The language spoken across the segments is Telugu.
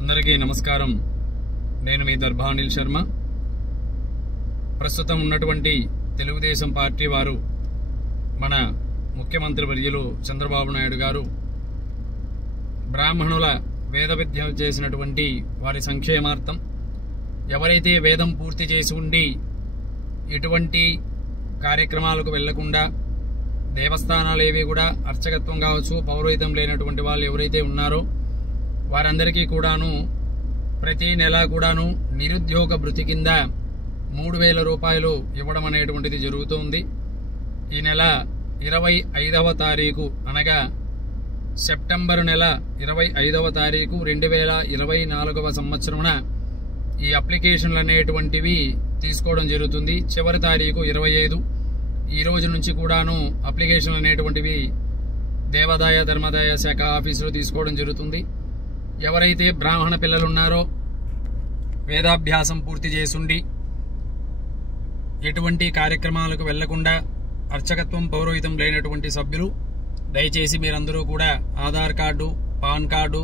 అందరికీ నమస్కారం. నేను మీ దర్భానిల్ శర్మ. ప్రస్తుతం ఉన్నటువంటి తెలుగుదేశం పార్టీ వారు మన ముఖ్యమంత్రి వర్యులు చంద్రబాబు నాయుడు గారు బ్రాహ్మణుల వేద విద్య చేసినటువంటి వారి సంక్షేమార్థం ఎవరైతే వేదం పూర్తి చేసి ఉండి ఎటువంటి కార్యక్రమాలకు వెళ్లకుండా దేవస్థానాలు ఏవి కూడా అర్చకత్వం కావచ్చు పౌరోహితం లేనటువంటి వాళ్ళు ఎవరైతే ఉన్నారో వారందరికీ కూడాను ప్రతి నెల కూడాను నిరుద్యోగ భృతి కింద 3000 రూపాయలు ఇవ్వడం అనేటువంటిది జరుగుతుంది. ఈ నెల 25వ తారీఖు అనగా సెప్టెంబర్ నెల 25వ తారీఖు 2024వ సంవత్సరమున ఈ అప్లికేషన్లు అనేటువంటివి తీసుకోవడం జరుగుతుంది. చివరి తారీఖు 25. ఈ రోజు నుంచి కూడాను అప్లికేషన్లు అనేటువంటివి దేవాదాయ ధర్మాదాయ శాఖ ఆఫీసులో తీసుకోవడం జరుగుతుంది. ఎవరైతే బ్రాహ్మణ పిల్లలు ఉన్నారో వేదాభ్యాసం పూర్తి చేసుండి ఎటువంటి కార్యక్రమాలకు వెళ్లకుండా అర్చకత్వం పౌరోహితం లేనటువంటి సభ్యులు దయచేసి మీరందరూ కూడా ఆధార్ కార్డు, పాన్ కార్డు,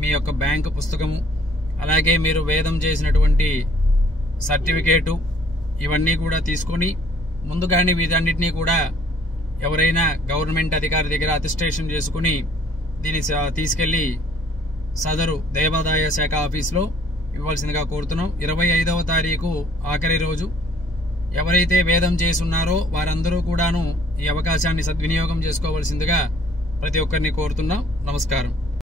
మీ యొక్క బ్యాంకు పుస్తకము, అలాగే మీరు వేదం చేసినటువంటి సర్టిఫికేటు ఇవన్నీ కూడా తీసుకొని ముందుగానే వీటన్నిటినీ కూడా ఎవరైనా గవర్నమెంట్ అధికారి దగ్గర అటెస్టేషన్ చేసుకుని దీన్ని తీసుకెళ్లి సదరు దేవాదాయ శాఖ ఆఫీసులో ఇవ్వాల్సిందిగా కోరుతున్నాం. 25వ తారీఖు ఆఖరి రోజు. ఎవరైతే వేదం చేసున్నారో వారందరూ కూడాను ఈ అవకాశాన్ని సద్వినియోగం చేసుకోవాల్సిందిగా ప్రతి ఒక్కరిని కోరుతున్నాం. నమస్కారం.